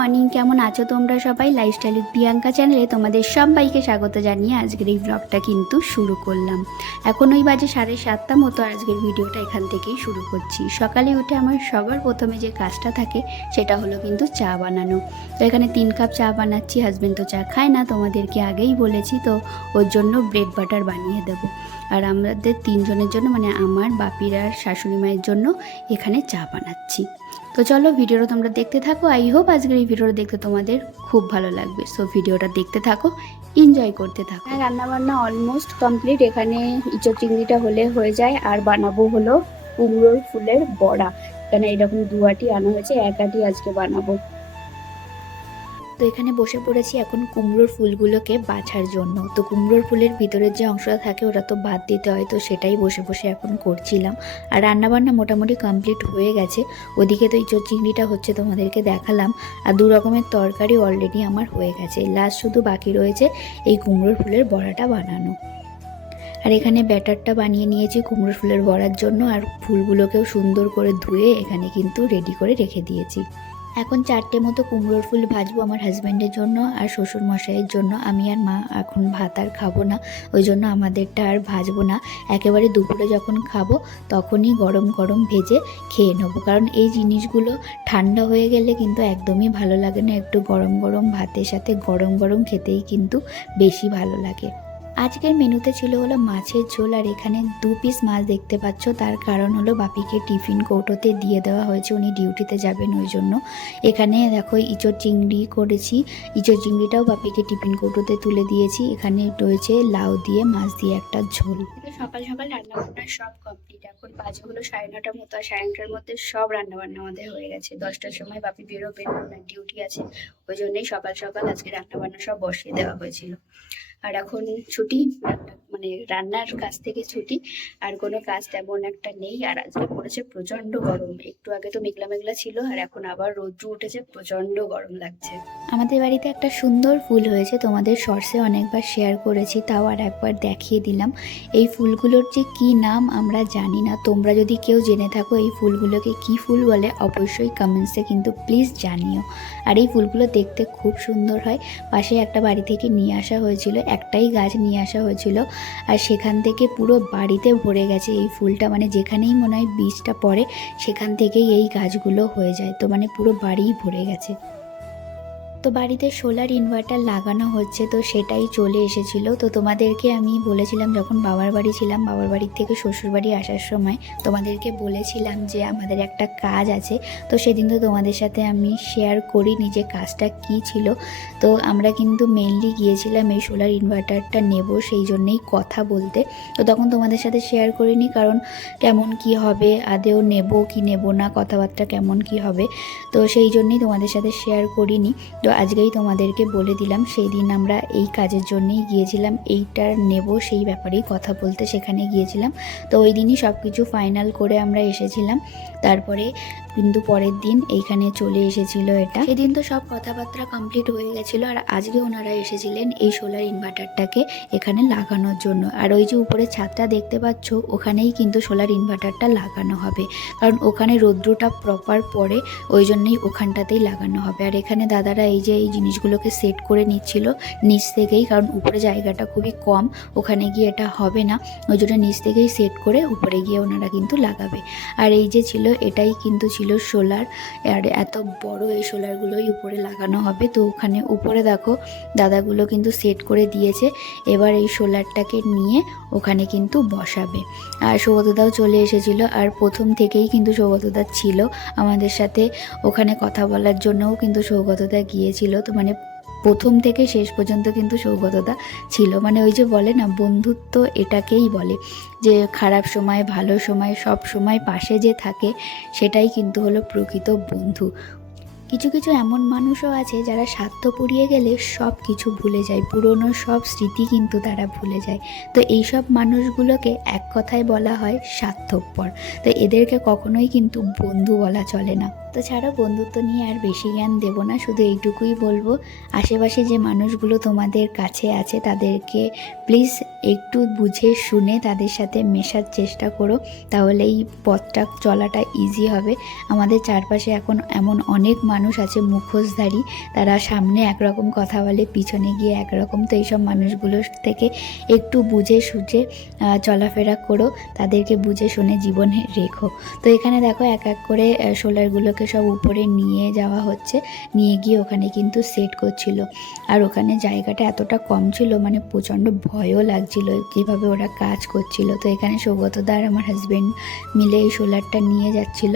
Morning, কেমন আছো তোমরা সবাই? লাইফস্টাইল উইথ প্রিয়াঙ্কা চ্যানেলে তোমাদের সবাইকে স্বাগত জানিয়ে আজকের এই ব্লগটা কিন্তু শুরু করলাম। এখন ওই বাজে 7:30 মতো। আজকের ভিডিওটা এখান থেকেই শুরু করছি। সকালে উঠে আমার সবার প্রথমে যে কাজটা থাকে সেটা হলো কিন্তু চা বানানো। তো এখানে 3 কাপ চা বানাচ্ছি। হাজব্যান্ড তো চা খায় না, তোমাদেরকে আগেই বলেছি, তো ওর জন্য ব্রেড বাটার বানিয়ে দেবো। আর আমাদের 3 জনের জন্য, মানে আমার বাপির আর শাশুড়ি মায়ের জন্য এখানে চা বানাচ্ছি। তো চলো ভিডিওটা তোমরা দেখতে থাকো। আই হোপ আজকের এই ভিডিওটা দেখতে তোমাদের খুব ভালো লাগবে। সো ভিডিওটা দেখতে থাকো, এনজয় করতে থাকো। রান্নাবান্না অলমোস্ট কমপ্লিট। এখানে ইঁচড় চিংড়িটা হয়ে যায়। আর বানাবো হলো কুমড়োর ফুলের বড়া। এখানে এরকম 2 আটি আনা হয়েছে, 1 আটি আজকে বানাবো। তো এখানে বসে পড়েছি এখন কুমড়োর ফুলগুলোকে বাছার জন্য। তো কুমড়োর ফুলের ভিতরের যে অংশটা থাকে ওটা তো বাদ দিতে হয়, তো সেটাই বসে বসে এখন করছিলাম। আর রান্নাবান্না মোটামুটি কমপ্লিট হয়ে গেছে। ওদিকে তো ইঁচড় চিংড়িটা হচ্ছে, তোমাদেরকে দেখালাম। আর 2 রকমের তরকারি অলরেডি আমার হয়ে গেছে। লাস্ট শুধু বাকি রয়েছে এই কুমড়োর ফুলের বড়াটা বানানো। আর এখানে ব্যাটারটা বানিয়ে নিয়েছি কুমড়োর ফুলের বড়ার জন্য। আর ফুলগুলোকেও সুন্দর করে ধুয়ে এখানে কিন্তু রেডি করে রেখে দিয়েছি। এখন 4টে মতো কুমড়োর ফুল ভাজবো আমার হাজব্যান্ডের জন্য আর শ্বশুর মশাইয়ের জন্য। আমি আর মা এখন ভাত আর খাবো না, ওই জন্য আমাদেরটা আর ভাজবো না। একেবারে দুপুরে যখন খাবো তখনই গরম গরম ভেজে খেয়ে নেবো। কারণ এই জিনিসগুলো ঠান্ডা হয়ে গেলে কিন্তু একদমই ভালো লাগে না। একটু গরম গরম ভাতের সাথে গরম গরম খেতেই কিন্তু বেশি ভালো লাগে। আজকের মেনুতে ছিল হলো মাছের ঝোল। আর এখানে 2 পিস মাছ দেখতে পাচ্ছ, তার কারণ হলো বাপিকে টিফিন কৌটোতে দিয়ে দেওয়া হয়েছে, উনি ডিউটিতে যাবেন ওই জন্য। এখানে দেখো ইঁচড় চিংড়ি করেছি, ইঁচড় চিংড়িটাও বাপিকে টিফিন কৌটোতে তুলে দিয়েছি। এখানে রয়েছে লাউ দিয়ে মাছ দিয়ে একটা ঝোল। সকাল সকাল রান্নাবান্না সব কমপ্লিট। এখন বাজে হলো 9:30 মতো। আর 9:30টার মধ্যে সব রান্নাবান্না আমাদের হয়ে গেছে। 10টার সময় বাপি বেরোবেন, ওনার ডিউটি আছে, ওই জন্যই সকাল সকাল আজকে রান্নাবান্না সব বসিয়ে দেওয়া হয়েছিল। আর এখন ছুটি, মানে রান্নার কাজ থেকে ছুটি, আর কোনো কাজ তেমন একটা নেই। আর আজকে পড়েছে প্রচন্ড গরম। একটু আগে তো মেঘলা মেঘলা ছিল, আর এখন আবার রৌদ্র উঠেছে, প্রচন্ড গরম লাগছে। আমাদের বাড়িতে একটা সুন্দর ফুল হয়েছে, তোমাদের শর্টসে অনেকবার শেয়ার করেছি, তাও আর একবার দেখিয়ে দিলাম। এই ফুলগুলোর যে কি নাম আমরা জানি না। তোমরা যদি কেউ জেনে থাকো এই ফুলগুলোকে কি ফুল বলে, অবশ্যই কমেন্টসে কিন্তু প্লিজ জানিও। আর এই ফুলগুলো দেখতে খুব সুন্দর হয়। পাশে একটা বাড়ি থেকে নিয়ে আসা হয়েছিল, একটাই গাছ নিয়ে আসা হয়েছিল, আর সেখান থেকে পুরো বাড়িতে ভরে গেছে এই ফুলটা। মানে যেখানেই মনে হয় বীজটা পড়ে সেখান থেকেই এই গাছগুলো হয়ে যায়। তো মানে পুরো বাড়িই ভরে গেছে। তো বাড়িতে সোলার ইনভার্টার লাগানো হচ্ছে, তো সেটাই চলে এসেছিল। তো তোমাদেরকে আমি বলেছিলাম যখন বাবার বাড়ি ছিলাম, বাবার বাড়ির থেকে শ্বশুর বাড়ি আসার সময় তোমাদেরকে বলেছিলাম যে আমাদের একটা কাজ আছে। তো সেদিন তো তোমাদের সাথে আমি শেয়ার করিনি যে কাজটা কি ছিল। তো আমরা কিন্তু মেনলি গিয়েছিলাম এই সোলার ইনভার্টারটা নেব, সেই জন্যেই কথা বলতে। তো তখন তোমাদের সাথে শেয়ার করিনি, কারণ কেমন কি হবে, আদেও নেব কি নেব না, কথাবার্তা কেমন কি হবে, তো সেই জন্যই তোমাদের সাথে শেয়ার করিনি। তো আজকেই তোমাদেরকে বলে দিলাম। সেই দিন আমরা এই কাজের জন্যই গিয়েছিলাম, এইটার নেব সেই ব্যাপারেই কথা বলতে সেখানে গিয়েছিলাম। তো ওই দিনই সব কিছু ফাইনাল করে আমরা এসেছিলাম। তারপরে কিন্তু পরের দিন এইখানে চলে এসেছিল এটা। সেদিন তো সব কথাবার্তা কমপ্লিট হয়ে গেছিলো। আর আজকে ওনারা এসেছিলেন এই সোলার ইনভার্টারটাকে এখানে লাগানোর জন্য। আর ওই যে উপরে ছাদটা দেখতে পাচ্ছ, ওখানেই কিন্তু সোলার ইনভার্টারটা লাগানো হবে, কারণ ওখানে রৌদ্রটা প্রপার পড়ে, ওই জন্যই ওখানটাতেই লাগানো হবে। আর এখানে দাদারা এই যে এই জিনিসগুলোকে সেট করে নিচ্ছিল নিচ থেকেই, কারণ উপরে জায়গাটা খুবই কম, ওখানে গিয়ে এটা হবে না, ওই জন্য নিচ থেকেই সেট করে উপরে গিয়ে ওনারা কিন্তু লাগাবে। আর এই যে ছিল, এটাই কিন্তু ছিল সোলার। আর এত বড় এই সোলারগুলোই উপরে লাগানো হবে। তো ওখানে উপরে দেখো দাদাগুলো কিন্তু সেট করে দিয়েছে। এবার এই সোলারটাকে নিয়ে ওখানে কিন্তু বসাবে। আর সৌগতদাও চলে এসেছিলো। আর প্রথম থেকেই কিন্তু সৌগতদা ছিল আমাদের সাথে, ওখানে কথা বলার জন্যও কিন্তু সৌগতদা গিয়েছিল। তো মানে প্রথম থেকে শেষ পর্যন্ত কিন্তু সৌগতদা ছিল। মানে ওই যে বলে না, বন্ধুত্ব এটাকেই বলে, যে খারাপ সময় ভালো সময় সব সময় পাশে যে থাকে সেটাই কিন্তু হলো প্রকৃত বন্ধু। কিছু কিছু এমন মানুষও আছে যারা স্বার্থ পুড়িয়ে গেলে সব কিছু ভুলে যায়, পুরনো সব স্মৃতি কিন্তু তারা ভুলে যায়। তো এইসব মানুষগুলোকে এক কথায় বলা হয় স্বার্থপর। তো এদেরকে কখনোই কিন্তু বন্ধু বলা চলে না। তো ছাড়ো, বন্ধুত্ব নিয়ে আর বেশি জ্ঞান দেবো না, শুধু এইটুকুই বলবো, আশেপাশে যে মানুষগুলো তোমাদের কাছে আছে তাদেরকে প্লিজ একটু বুঝে শুনে তাদের সাথে মেশার চেষ্টা করো, তাহলে এই পথটা চলাটা ইজি হবে। আমাদের চারপাশে এখন এমন অনেক মানুষ আছে মুখোশধারী, তারা সামনে একরকম কথা বলে, পিছনে গিয়ে একরকম। তো এইসব মানুষগুলোর থেকে একটু বুঝে সুঝে চলাফেরা করো, তাদেরকে বুঝে শুনে জীবনে রেখো। তো এখানে দেখো এক এক করে সোলারগুলোকে সব উপরে নিয়ে যাওয়া হচ্ছে, নিয়ে গিয়ে ওখানে কিন্তু সেট করছিল। আর ওখানে জায়গাটা এতটা কম ছিল, মানে প্রচণ্ড ভয়ও লাগছিল যেভাবে ওরা কাজ করছিল। তো এখানে সৌগতদা আর আমার হাজব্যান্ড মিলে এই সোলারটা নিয়ে যাচ্ছিল,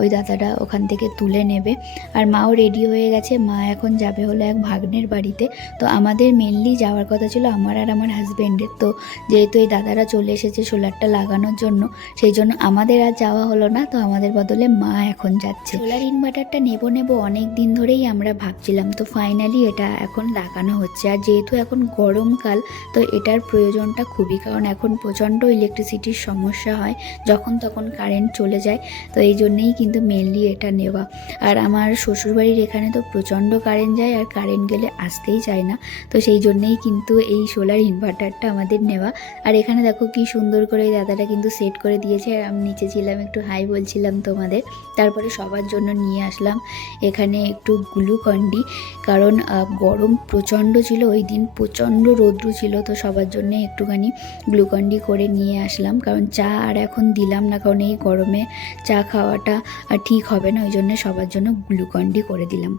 ওই দাদাটা ওখান থেকে তুলে নেবে। আর মাও রেডি হয়ে গেছে, মা এখন যাবে হলো এক ভাগ্নের বাড়িতে। তো আমাদের মেনলি যাওয়ার কথা ছিল আমার আর আমার হাজব্যান্ডের, তো যেহেতু এই দাদারা চলে এসেছে সোলারটা লাগানোর জন্য, সেই জন্য আমাদের আর যাওয়া হলো না। তো আমাদের বদলে মা এখন যাচ্ছে। সোলার ইনভার্টারটা নেব অনেক দিন ধরেই আমরা ভাবছিলাম, তো ফাইনালি এটা এখন লাগানো হচ্ছে। আর যেহেতু এখন গরমকাল, তো এটার প্রয়োজনটা খুবই, কারণ এখন প্রচণ্ড ইলেকট্রিসিটির সমস্যা হয়, যখন তখন কারেন্ট চলে যায়। তো এই জন্যেই কিন্তু মেনলি এটা নেওয়া। আর আমার শ্বশুরবাড়ির এখানে তো প্রচণ্ড কারেন্ট যায়, আর কারেন্ট গেলে আসতেই চায় না, তো সেই জন্যেই কিন্তু এই সোলার ইনভার্টারটা আমাদের নেওয়া। আর এখানে দেখো কি সুন্দর করে এই দাদাটা কিন্তু সেট করে দিয়েছে, আর আমি নিচে ছিলাম, একটু হাই বলছিলাম তোমাদের। তারপরে সবার জন্য নিয়ে আসলাম এখানে একটু গ্লুকন্ডি, কারণ গরম প্রচণ্ড ছিল ওই দিন, প্রচণ্ড রৌদ্র ছিল। তো সবার জন্য একটুখানি গ্লুকন্ডি করে নিয়ে আসলাম, কারণ চা আর এখন দিলাম না, কারণ এই গরমে চা খাওয়াটা ঠিক হবে না, ওই জন্য সবার জন্য গ্লুকন্ডি করে দিলাম।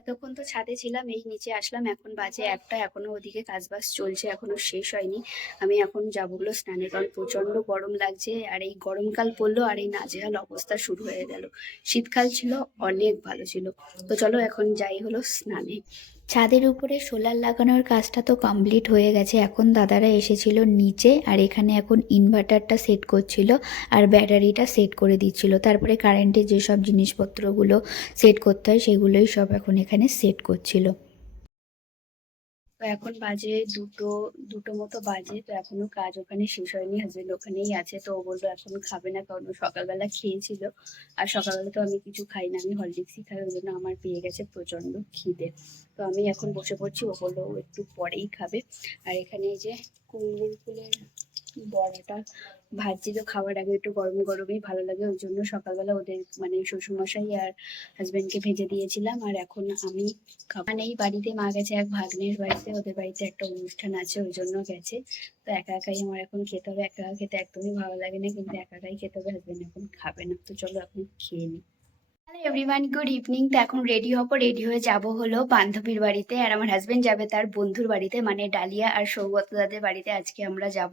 এতক্ষণ তো ছাদে ছিলাম, এই নিচে আসলাম, এখন বাজে 1টা, এখনো ওদিকে কাজবাজ চলছে, এখনো শেষ হয়নি। আমি এখন যাবো হলো স্নানে, কারণ প্রচন্ড গরম লাগছে, আর এই গরমকাল পড়লো আর এই নাজেহাল অবস্থা শুরু হয়ে গেল। শীতকাল ছিল অনেক ভালো ছিল। তো চলো এখন যাই হলো স্নানে। ছাদের উপরে সোলার লাগানোর কাজটা তো কমপ্লিট হয়ে গেছে, এখন দাদারা এসেছিল নিচে, আর এখানে এখন ইনভার্টারটা সেট করছিল আর ব্যাটারিটা সেট করে দিচ্ছিল। তারপরে কারেন্টের যেসব জিনিসপত্রগুলো সেট করতে হয় সেগুলোই সব এখন এখানে সেট করছিল। তো এখন বাজে দুটো মতো বাজে, তো এখনো কাজ ওখানে শেষ হয়নি। হাজবেন্ড ওখানেই আছে, তো ও বললো এখন খাবে না, কারণ ও সকালবেলা খেয়েছিল, আর সকালবেলা তো আমি কিছু খাই না, আমি হরলিক্সই খাই, ওই জন্য আমার পেয়ে গেছে প্রচন্ড খিদে। তো আমি এখন বসে পড়ছি, ও বললো ও একটু পরেই খাবে। আর এখানে এই যে কুমড়োর ফুলের বড়াটা ভাজছি, তো খাওয়ার আগে একটু গরম গরমই ভালো লাগে, ওই জন্য সকালবেলা ওদের মানে শ্বশুরমশাই আর হাজবেন্ডকে ভেজে দিয়েছিলাম। আর এখন আমি মানে এই বাড়িতে মা গেছে এক ভাগ্নের বাড়িতে, ওদের বাড়িতে একটা অনুষ্ঠান আছে, ওই জন্য গেছে। তো একা একাই আমার এখন খেতে হবে, একা খেতে একদমই ভালো লাগে না, কিন্তু একা একাই খেতে হবে, হাজবেন্ড এখন খাবে না। তো চলো এখন খেয়ে নিই। Hello everyone, good evening. তো এখন রেডি হবো, রেডি হয়ে যাব হলো বান্ধবীর বাড়িতে, আর আমার হাজবেন্ড যাবে তার বন্ধুর বাড়িতে, মানে ডালিয়া আর সৌগত দাদের বাড়িতে আজকে আমরা যাব।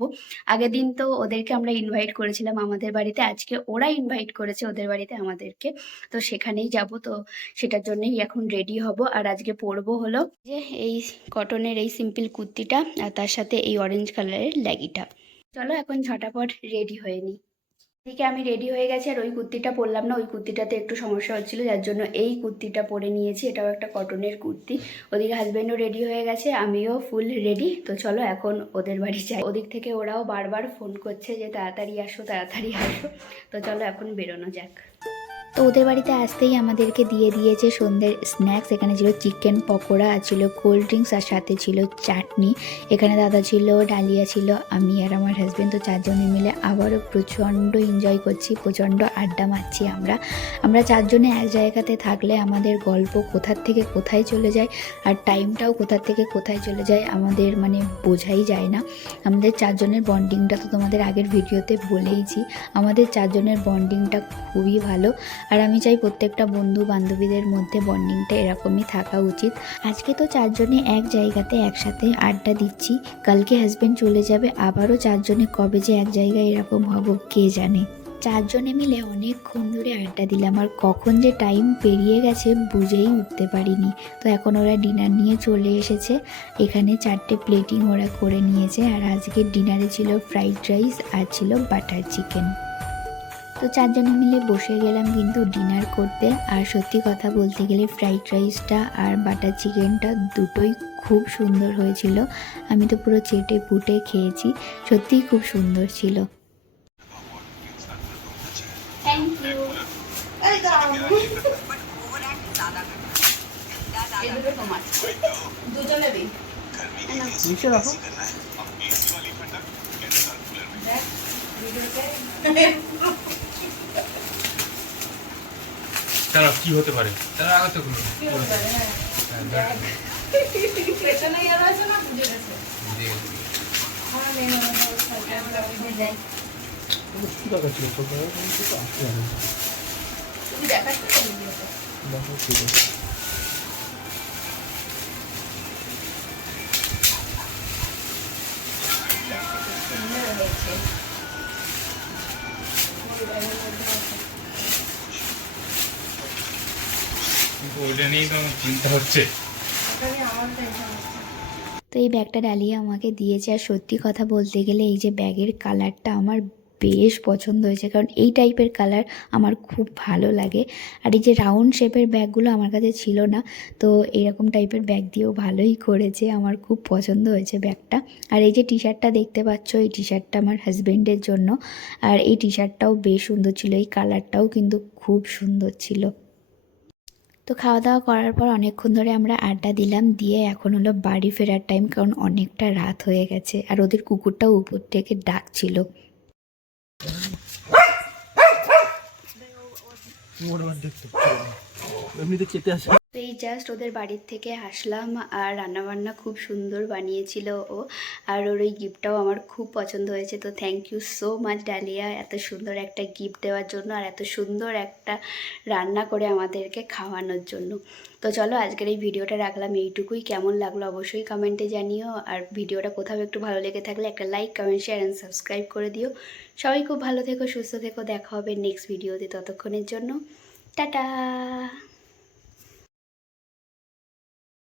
আগের দিন তো ওদেরকে আমরা ইনভাইট করেছিলাম আমাদের বাড়িতে, আজকে ওরা ইনভাইট করেছে ওদের বাড়িতে আমাদেরকে, তো সেখানেই যাব। তো সেটার জন্যই এখন রেডি হব। আর আজকে পরবো হলো যে এই কটনের এই সিম্পল কুর্তিটা, আর তার সাথে এই অরেঞ্জ কালারের লেগিটা। চলো এখন ঝটাপট রেডি হয়ে নিই। এদিকে আমি রেডি হয়ে গেছি, আর ওই কুর্তিটা পরলাম না, ওই কুর্তিটাতে একটু সমস্যা হচ্ছিল, যার জন্য এই কুর্তিটা পরে নিয়েছি, এটাও একটা কটনের কুর্তি। ওদিকে হাজবেন্ডও রেডি হয়ে গেছে, আমিও ফুল রেডি। তো চলো এখন ওদের বাড়ি যাই। ওদিক থেকে ওরাও বারবার ফোন করছে যে তাড়াতাড়ি আসো তাড়াতাড়ি আসো। তো চলো এখন বেরোনো যাক। তো ওদের বাড়িতে আসতেই আমাদেরকে দিয়ে দিয়েছে সন্ধ্যের স্ন্যাক্স। এখানে ছিল চিকেন পকোড়া, আর ছিল কোল্ড ড্রিঙ্কস, আর সাথে ছিল চাটনি। এখানে দাদা ছিল, ডালিয়া ছিল, আমি আর আমার হাজব্যান্ড, তো চারজনে মিলে আবারও প্রচণ্ড এনজয় করছি, প্রচণ্ড আড্ডা মারছি। আমরা চারজনে এক জায়গাতে থাকলে আমাদের গল্প কোথার থেকে কোথায় চলে যায়, আর টাইমটাও কোথার থেকে কোথায় চলে যায় আমাদের মানে বোঝাই যায় না। আমাদের চারজনের বন্ডিংটা তো তোমাদের আগের ভিডিওতে বলেইছি, আমাদের চারজনের বন্ডিংটা খুবই ভালো। আর আমি চাই প্রত্যেকটা বন্ধু বান্ধবীদের মধ্যে বন্ডিংটা এরকমই থাকা উচিত। আজকে তো চারজনে এক জায়গাতে একসাথে আড্ডা দিচ্ছি, কালকে হাজব্যান্ড চলে যাবে, আবারও চারজনে কবে যে এক জায়গায় এরকম হব কে জানে। চারজনে মিলে অনেকক্ষণ ধরে আড্ডা দিলাম, আর কখন যে টাইম পেরিয়ে গেছে বুঝেই উঠতে পারিনি। তো এখন ওরা ডিনার নিয়ে চলে এসেছে, এখানে 4টে প্লেটিং ওরা করে নিয়েছে। আর আজকে ডিনারে ছিল ফ্রাইড রাইস আর ছিল বাটার চিকেন। তো চারজনে মিলে বসে গেলাম কিন্তু ডিনার করতে। আর সত্যি কথা বলতে গেলে ফ্রাইড রাইসটা আর বাটার চিকেনটা দুটোই খুব সুন্দর হয়েছিল, আমি তো পুরো চেটে পুটে খেয়েছি, সত্যিই খুব সুন্দর ছিল। Thank you. এই দুটো তোমার দুজনেরই নিচে রাখো। তারা কি হতে পারে? তারা আগে তো কোনো পেছনে গেল আছে না বুঝে গেছে আমার মেয়ে যাই কি দরকার ছিল ছোটবেলায় কিন্তু তো আসতে হবে। তুমি দেখাচ্ছ তো ভিডিওতে দেখো ঠিক আছে। সুন্দর হয়েছে কিন্তু ওইটা নিয়েই তো আমার চিন্তা হচ্ছে। তো এই ব্যাগটা ডালিয়া আমাকে দিয়েছে আর সত্যি কথা বলতে গেলে এই যে ব্যাগের কালারটা আমার বেশ পছন্দ হয়েছে, কারণ এই টাইপের কালার আমার খুব ভালো লাগে। আর এই যে রাউন্ড শেপের ব্যাগগুলো আমার কাছে ছিল না, তো এরকম টাইপের ব্যাগ দিয়েও ভালোই করেছে, আমার খুব পছন্দ হয়েছে ব্যাগটা। আর এই যে টি শার্টটা দেখতে পাচ্ছ, এই টি শার্টটা আমার হাজব্যান্ডের জন্য, আর এই টি শার্টটাও বেশ সুন্দর ছিল, এই কালারটাও কিন্তু খুব সুন্দর ছিল। তো খাওয়া দাওয়া করার পর অনেকক্ষণ ধরে আমরা আড্ডা দিলাম, দিয়ে এখন হলো বাড়ি ফেরার টাইম, কারণ অনেকটা রাত হয়ে গেছে। আর ওদের কুকুরটাও উপর থেকে ডাকছিল। এমনিতে চেতে আসে। তো এই জাস্ট ওদের বাড়ির থেকে আসলাম, আর রান্নাবান্না খুব সুন্দর বানিয়েছিল ও, আর ওর ওই গিফটটাও আমার খুব পছন্দ হয়েছে। তো thank you so much Dalia, এত সুন্দর একটা গিফট দেওয়ার জন্য আর এত সুন্দর একটা রান্না করে আমাদেরকে খাওয়ানোর জন্য। তো চলো আজকের এই ভিডিওটা রাখলাম এইটুকুই। কেমন লাগলো অবশ্যই কমেন্টে জানিও, আর ভিডিওটা কোথাও একটু ভালো লেগে থাকলে একটা like, comment, share and subscribe করে দিও। সবাই খুব ভালো থেকো, সুস্থ থেকো, দেখা হবে নেক্সট ভিডিওতে। ততক্ষণের জন্য টাটা।